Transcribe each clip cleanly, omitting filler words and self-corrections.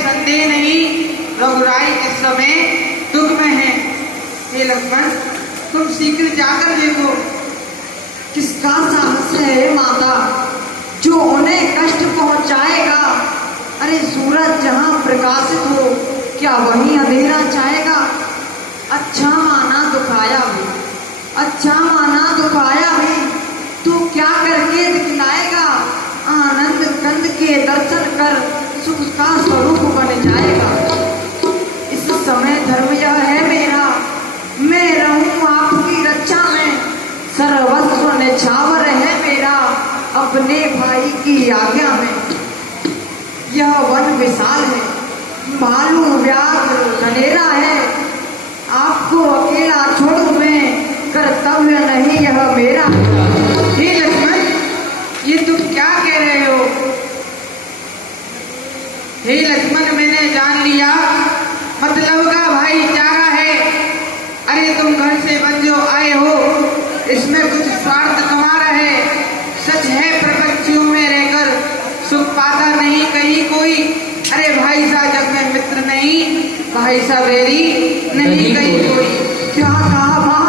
संदेह नहीं, रघुराई इस समय दुख में है। हे लक्ष्मण, तुम शीघ्र जाकर देखो। किसका साहस है माता जो उन्हें कष्ट पहुंचाएगा? अरे सूरज जहां प्रकाशित हो, क्या वहीं अंधेरा चाहेगा? अच्छा माना दुखाया भी, अच्छा माना दुखाया भी, तू क्या करके दिखलाएगा? आनंद कंद के दर्शन कर सुख का स्वरूप बन जाएगा। इस समय धर्म यह है मेरा, मैं रहूं आपकी रक्षा में, सर्वस्व निछावर है मेरा अपने भाई की आज्ञा में। यह वन विशाल है, भालू व्याघ्र घनेरा है, आपको अकेला छोड़ूं मैं, कर्तव्य नहीं यह मेरा। हे लक्ष्मण, ये तुम क्या कह रहे हो? हे लक्ष्मण, मैंने जान लिया मतलब का भाईचारा है। अरे तुम घर से बंजो आए हो, इसमें कुछ स्वार्थ तुम्हारा है। सच है प्रपंचियों में रहकर सुख पाता नहीं कहीं कोई। अरे भाई सा जग में मित्र नहीं, भाई सा बैरी नहीं कहीं कोई। क्या कहा माँ?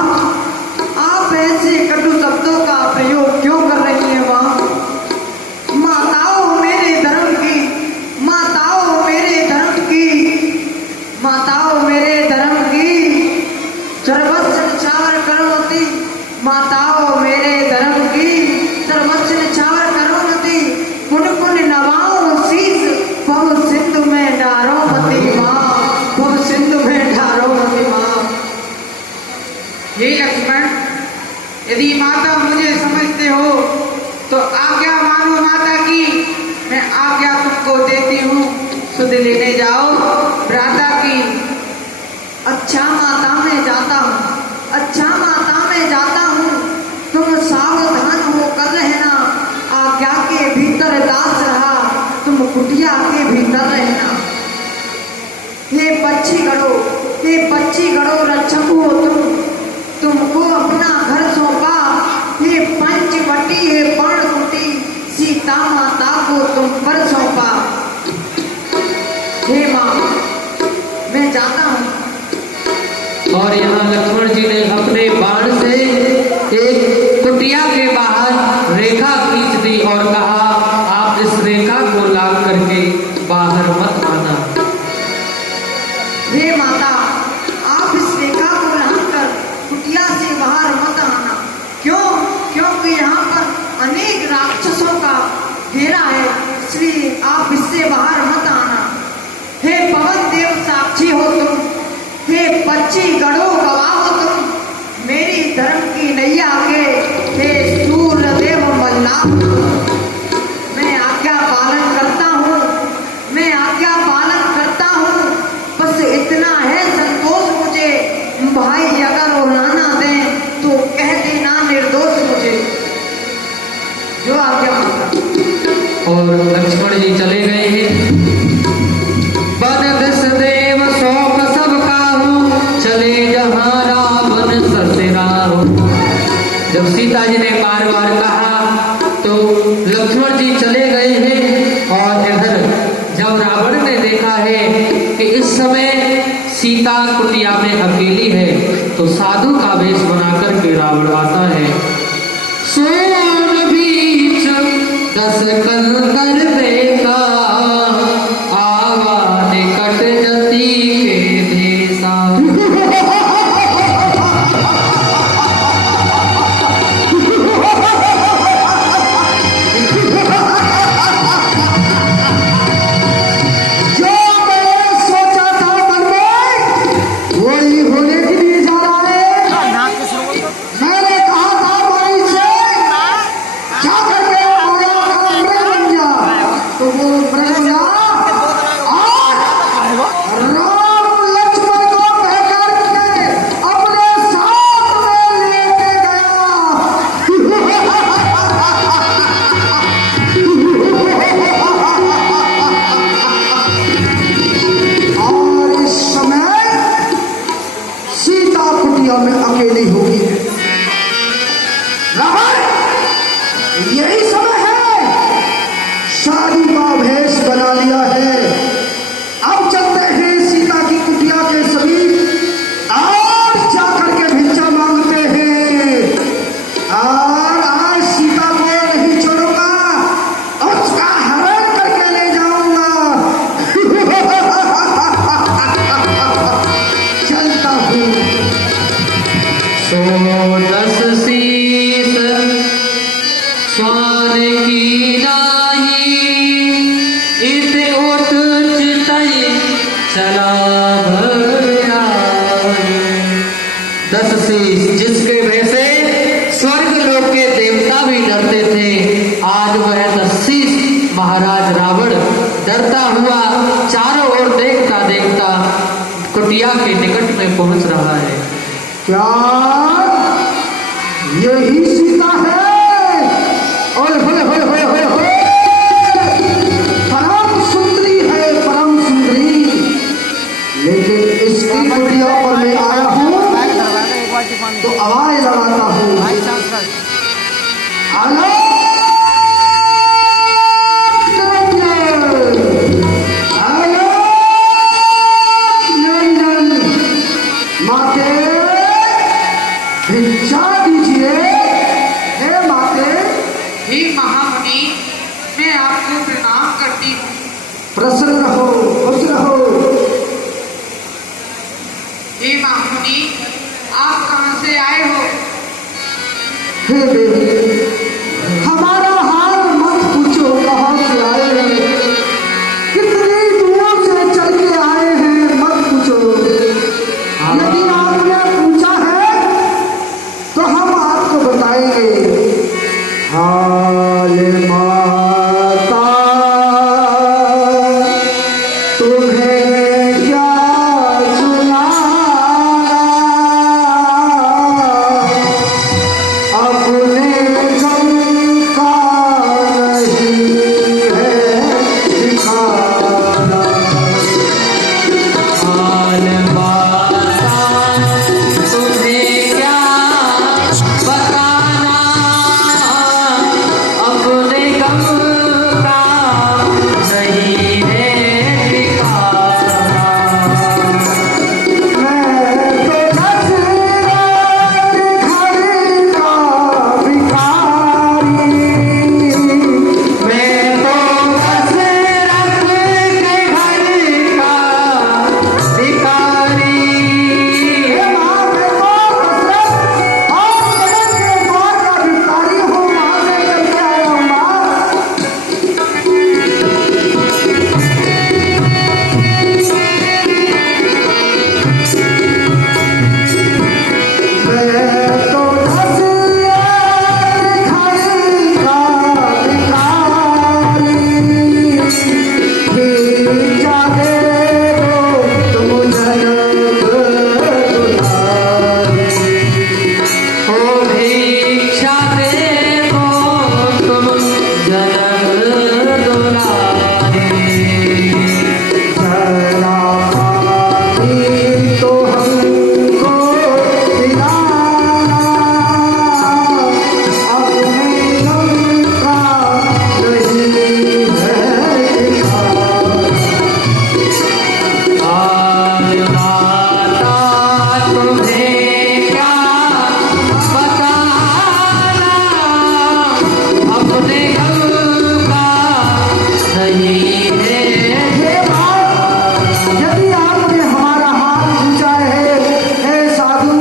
आप ऐसे कटु शब्दों का प्रयोग क्यों कर रही हैं माँ? माताओं मेरे धर्म की, माताओं मेरे धर्म की, माताओं मेरे धर्म की, सर्वस्व निछावर करोति, माताओं मेरे धर्म की, सर्वस्व निछावर करोति, पुन पुन नवाओ शीस, भव सिंधु में डारो मती माँ, भव सिंधु में डारो मती माँ। हे लक्ष्मण, यदि माता मुझे समझते हो तो आज्ञा मानो माता की। मैं आज्ञा तुमको देती हूँ, सुध लेने जाओ भ्राता की। अच्छा माता मैं जाता हूँ, अच्छा माता मैं जाता हूँ, तुम सावधान होकर रहना, आज्ञा के भीतर दास रहा, तुम कुटिया के भीतर रहना। हे पक्षी गढ़ो, हे पक्षी गढ़ो रक्षक हो तुमको अपना घर सौंपा। हे पंचवटी, हे पर्णकुटी, सीता माता को तुम पर सौंपा। हे माँ, मैं जाता हूँ। और यहाँ लक्ष्मण जी ने अपने बाण से एक कुटिया के बाहर रेखा खींच दी और कहा, आप इस रेखा को लाग करके बाहर मत आना। हे माता, आप इस रेखा को लांघकर कुटिया से बाहर मत आना। क्यों? क्योंकि यहाँ पर अनेक राक्षसों का घेरा है, इसलिए आप इससे बाहर मत आना। हे पवन देव साक्षी हो तुम, हे पक्षी गढ़ो गवाह हो तुम, मेरी धर्म की नैया के, हे सूर्य देव मल्लाह। मैं आज्ञा पालन करता हूँ, मैं आज्ञा पालन करता हूँ, बस इतना है संतोष मुझे। भाई अगर उड़ाना दें तो कह देना निर्दोष मुझे, जो आज्ञा होगा। और लक्ष्मण जी चले गए हैं। बन दशदेव सौंप सब काहू, चले जहाँ रावण ससुराल। जब सीता जी ने बार बार कहा तो लक्ष्मण जी चले गए हैं। और इधर जब रावण ने देखा है कि इस समय सीता कुटिया में अकेली है, तो साधु का वेश बनाकर के रावण आता है। सोन बीच दस कंकर देखा, आवा निकट जति के देसा। चला भया। 10 शीश जिसके भय से स्वर्ग लोक के देवता भी डरते थे, आज वह 10 शीश महाराज रावण डरता हुआ चारों ओर देखता देखता कुटिया के निकट में पहुंच रहा है। क्या यही सीता है? ओए होए होए होए होए होए, परम सुंदरी है, परम सुंदरी। लेकिन इसकी कुटिया पर मैं आया हूँ तो आवाज लगाता हूँ, आलोक निरंजन, आलोक निरंजन, माते भिक्षा दीजिए। हे माते। हे महामुनि, मैं आपको प्रणाम करती हूँ। प्रसन्न रहो, खुश रहो। हे महामुनि, आप कहाँ से आए हो? हे देवी, हमारा हाल मत पूछो, कहाँ से आए हैं, कितनी दूर से चल के आए हैं, मत पूछो। यदि आपने पूछा है तो हम आपको बताएंगे। हाल माता तुम्हें क्या सुना, अपने गम का नहीं है दिखाना। हाल बाता तुम्हें क्या बताना, अपने गम का नहीं है ठिकाना। मैं तो दशरथ घर का भिखारी, मैं तो दशरथ के घर का भिखारी। हे माँ, मैं तो दशरथ और जनक के द्वार का भिखारी हूँ, वहाँ से चल के आया हूँ माँ। मैं तो दशरथ घर का भिखारी, भिक्षा दे दो तुम जनक दुलारी। ओ भिक्षा देवो तुम जनक दुलारी। जरा पानी तो हमको पिलाना, अपने गम का नहीं है दिखाना। हाल माता तुम्हें क्या बताना, अपने गम का नहीं है। हे माँ, यदि आपने हमारा हाल पूछा है, हे साधु,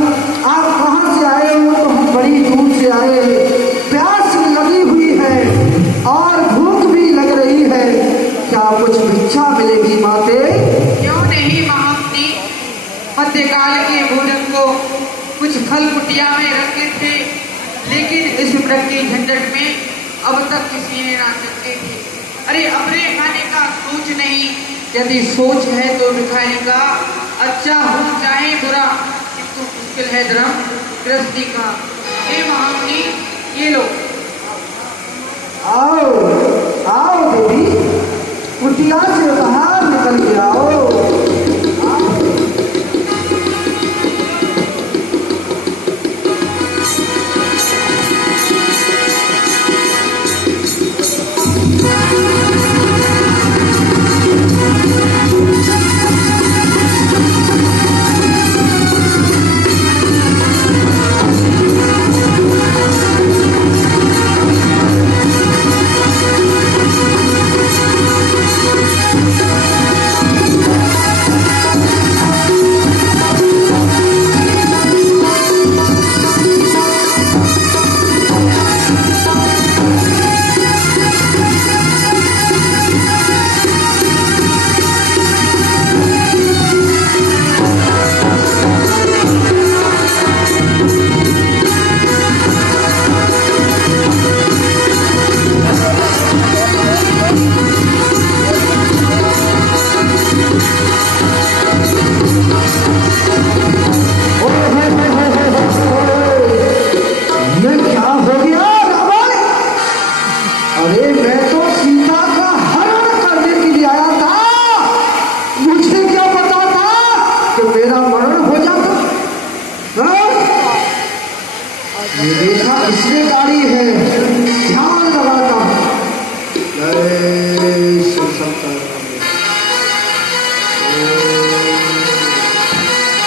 आप कहाँ से आए हो, तो हम बड़ी दूर से आए हैं। प्यास लगी हुई है और भूख भी लग रही है, क्या कुछ भिक्षा मिलेगी माते? क्यों नहीं महामुनि, मध्यकाल के भोजन को कुछ फल कुटिया में रखे थे, लेकिन इस मृग की झंझट में अब तक किसी ने ना चखे थे। अरे अपने खाने का सोच नहीं, यदि सोच है तो दिखाने का, अच्छा हो चाहे बुरा, किंतु मुश्किल है धर्म गृहस्थी का। हे महामुनि, ये लो। आओ आओ देवी, कुटिया से बाहर निकल के आओ।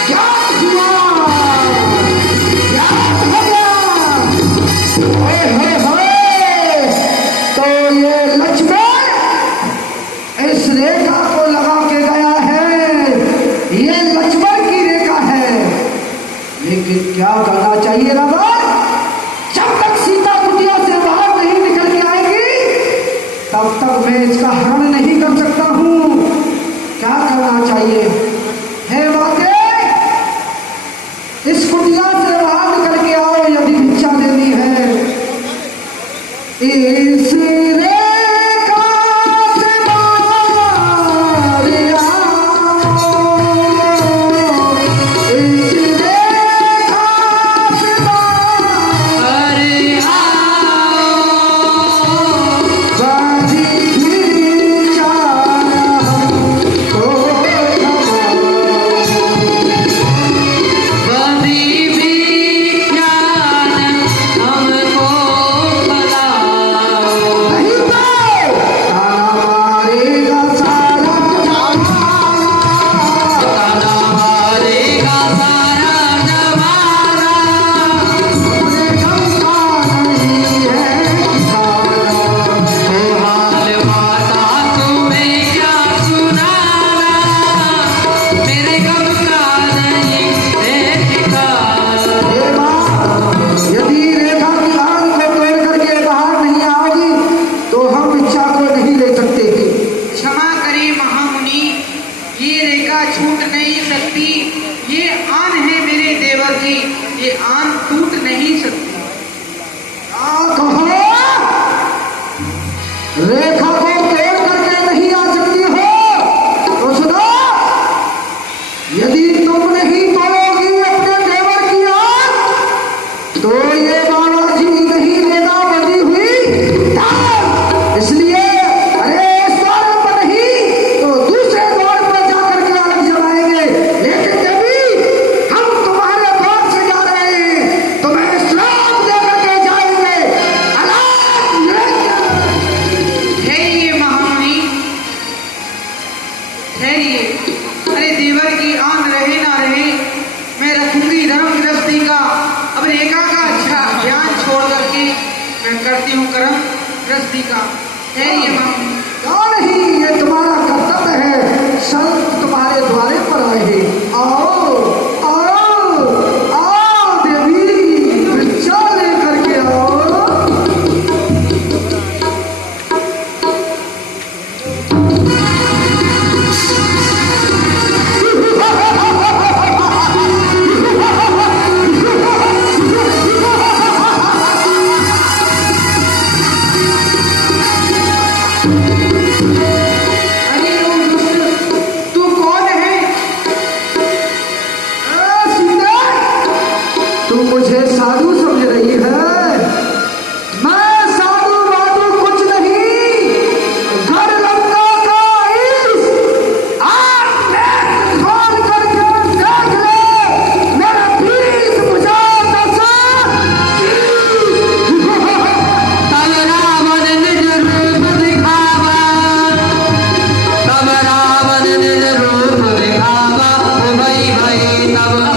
क्या हुआ? क्या हो गया? ओए होए होए! तो ये लक्ष्मण इस रेखा को लगा के गया है, ये लक्ष्मण की रेखा है। लेकिन क्या करना चाहिए रावण? जब तक सीता कुटिया से बाहर नहीं निकल के आएगी तब तक मैं इसका हरण नहीं कर सकता हूं। क्या करना चाहिए? हे माते, इस कुटिया से बाहर निकल के आओ, यदि भिक्षा देनी है। इस रेखा से बाहर आओ, इस रेखा से बाहर अरे बाजी भिक्षा हमको बदी विज्ञान हमको बताओ। नहीं तो ताना मारेगा सारा ताना मारेगा सारा जमाना, मुझे गमता नहीं है ठिकाना। ओ हाल माता तुम्हें क्या सुनाना, मेरे गम का नहीं है ठिकाना। हे माँ, यदि रेखा की आग को तोड़ करके बाहर नहीं आओगी तो हम इच्छा को नहीं ले सकते। क्षमा करें महामुनि, ये रेखा छूट नहीं सकती। ये आन है मेरे देवर की, ये आन टूट नहीं सकती। कहो रेखा को तोड़ करके नहीं आ सकती हो तो सुनो, यदि तुम नहीं तोड़ोगी अपने देवर की आग तो ये बालाजी नहीं लेना बंधी हुई तार। इसलिए अरे इस द्वार पर नहीं तो दूसरे द्वार पर जाकर के आग जलाएंगे। लेकिन देवी, हम तुम्हारे द्वार से जा रहे हैं, तुम्हें श्राप दे करके जाएंगे। अलाप ठहरिए महामुनि, ठहरिए। अरे देवर की आन रहे ना रहे, मैं रखूंगी धर्म गृहस्थी का। अब रेखा का अच्छा ध्यान छोड़ करके मैं करती हूँ कर्म गृहस्थी का। ठहरिए महामुनि। क्या नहीं, ये तुम्हारा कर्तव्य है। संत तुम्हारे द्वारे पर आए हैं। आओ आओ आओ देवी, भिक्षा लेकर के आओ। अरे ओ दुष्ट, तू कौन है? सीता, तू मुझे साधु समझ रही है? मैं साधु वाधु कुछ नहीं, गढ़ लंका का ईश। आज नेत्र खोल करके देख ले, मेरा 20 भुजा दशा। तब रावण निज रूप दिखावा, तब रावण निज रूप दिखावा, ओ भई भई तब ना।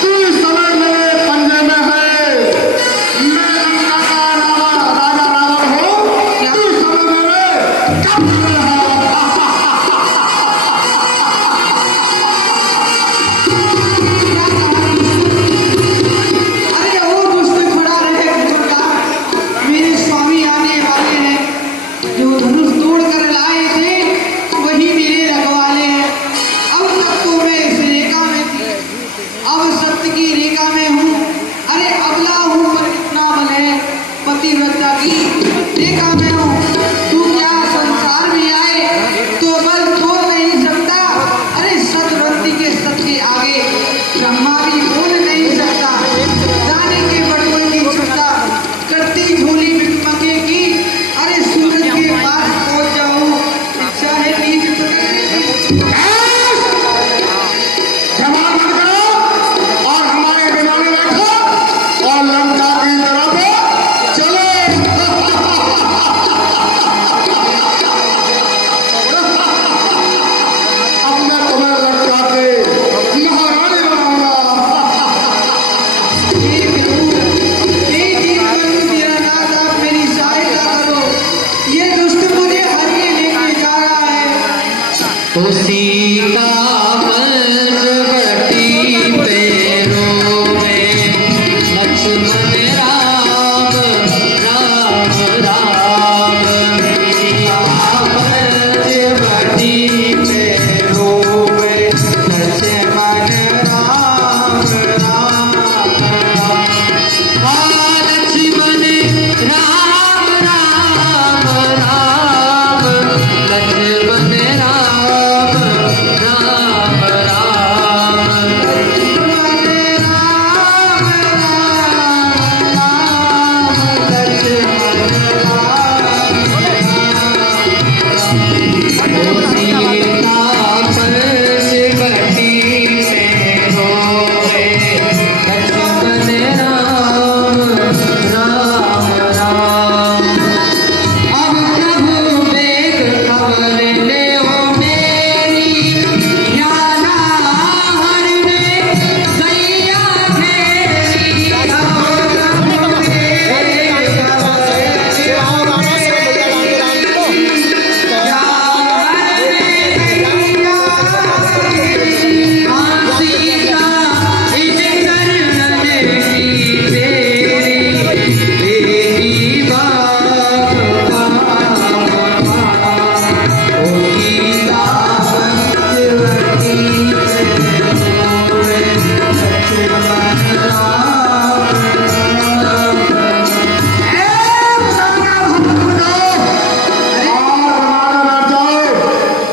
तू इस समय मेरे पंजे में है। मैं लंका का राजा रावण हूँ, तू इस समय मेरे कब्जे में है। अरे ओ दुष्ट, खड़ा रहे खबरदार। मेरे स्वामी आने वाले हैं। जो धनुष तोड़ कर लाए थे वही मेरे रखवाले हैं। अब तक तो मैं इस रेखा में थी, अब सत्य की रेखा में हूँ। अरे अबला हूँ पर कितना बल है, पतिव्रता की रेखा में हूँ। तू क्या संसार में आए तो बल तोड़ नहीं सकता। अरे सतवंती के सत्य आगे ब्रह्मा भी बोल नहीं सकता। दाने के बटुए की क्षमता करती झोली मके की। अरे सूरज के पास पहुंच जाऊं, इच्छा है नीच पकड़ने की।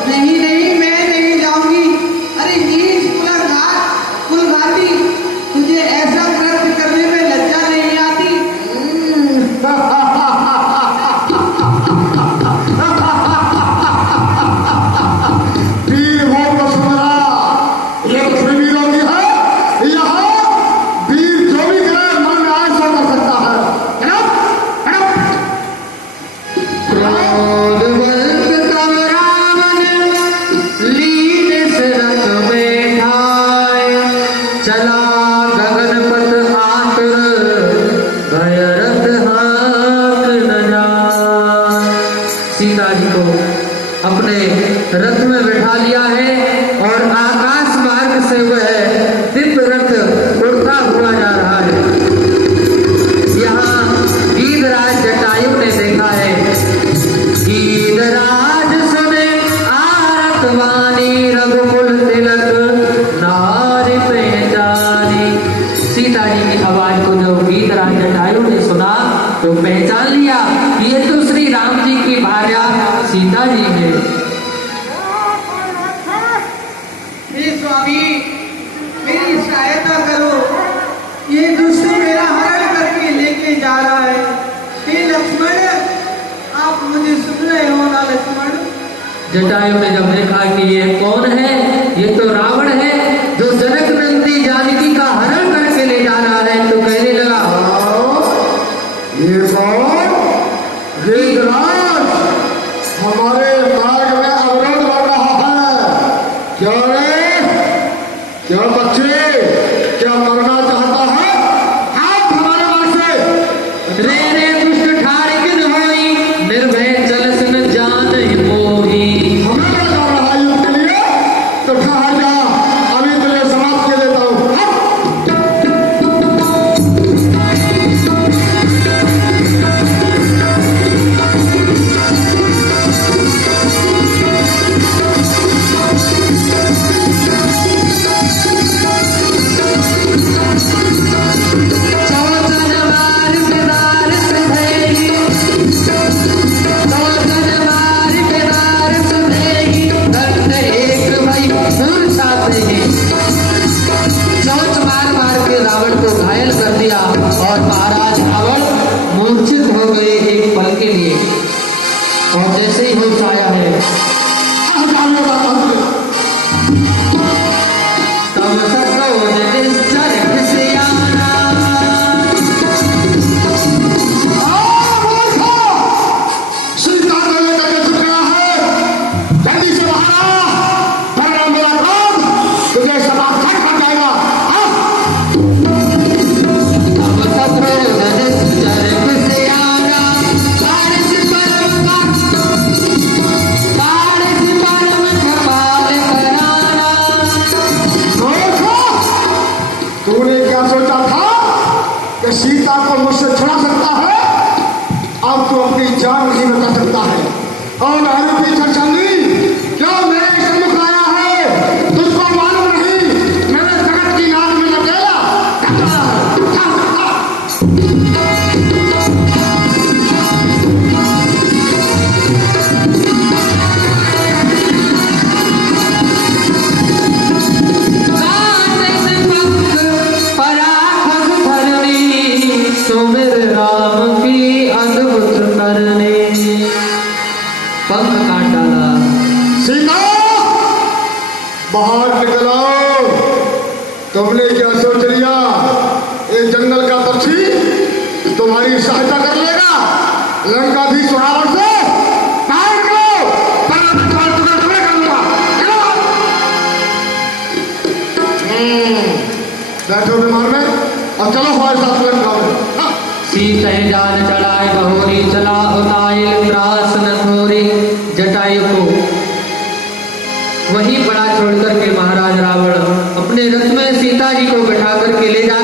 नहीं नहीं, मैं नहीं जाऊंगी। अरे नीच कुलघाती, तुझे ऐसा कृत्य करने में लज्जा नहीं आती? वीर हो तो सुंदरा, ये पृथ्वी वीरों की है। यहाँ वीर जो भी करे मन में आए सो कर सकता है। क्रोधवंत तब रावण लीन सिरक बैठाय, चला गगनपथ आतुर भय रथ हाथ न जाय। सीता जी को अपने रथ में बैठा लिया है और आकाश मार्ग से वह दिव्य रथ उड़ता हुआ जा रहा है। यहाँ गीधराज जटायु ने देखा है। गीधराज सुने आरत वाणी, रघुकुल तिलक नारी पहचानी। सीता जी की आवाज को जब गीधराज जटायु ने सुना तो पहचान लिया कि ये तो श्री राम जी की भार्या सीता जी है। हे स्वामी, मेरी सहायता करो, ये दुष्ट मेरा हरण करके लेके जा रहा है। हे लक्ष्मण, आप मुझे सुन रहे हो ना लक्ष्मण? जटायु ने जब देखा कि ये कौन है, ये तो रावण है जो जनक नंदी जानकी का हरण करके ले जा रहा है, तो कहने लगा ये कौन? गीधराज हमारे मार्ग में अवरोध बढ़ रहा है। क्यों रे? क्यों बच्चे, क्या मरना चाहता है? आप हमारे मार्ग से। रे रे दुष्ट ठाड़ किन होई, निर्भय चलस न जान मोही। हमें क्या कर रहा है युद्ध के लिए? तो ठहर जा, अभी तुझे समाप्त कर देता हूँ। चौथन मार बेदार सुधेई, चौथन मार बेदार सुधेई, दंड एक भई मूर्छा से। चौथ मार मार के रावण को घायल कर दिया और महाराज रावण मूर्छित हो गए एक पल के लिए। और जैसे ही होश आया है तब सक्रोध निश्चर खिसियाना। सीता को लेकर के छुप गया है। जल्दी से बाहर आ, वरना मेरा क्रोध तुझे समाप्त कर जाएगा। तब सक्रोध निश्चर खिसियाना, बारिश परम छपाल कराना। तूने क्या सोचा था कि सीता को मुझसे छुड़ा सकता है? अब तू अपनी जान नहीं बचा सकता है। और अरे पीछे चंदी, क्या मेरे सम्मुख आया है? तुझको मालूम नहीं मेरे तुमने क्या सोच लिया ये जंगल का पक्षी तुम्हारी सहायता कर लेगा? लंकाधीश रावण से बाहर निकलो, वरना तुम्हारे टुकड़े टुकड़े कर दूंगा। निकलो। बैठो विमान में और चलो हमारे साथ लंका में। हाँ। सीते जान चढ़ाए बहोरी चला उताइल त्रास न थोरी। जटायु को वहीं पड़ा छोड़ करके महाराज रावण अपने रथ में सीता जी को बैठा करके ले जा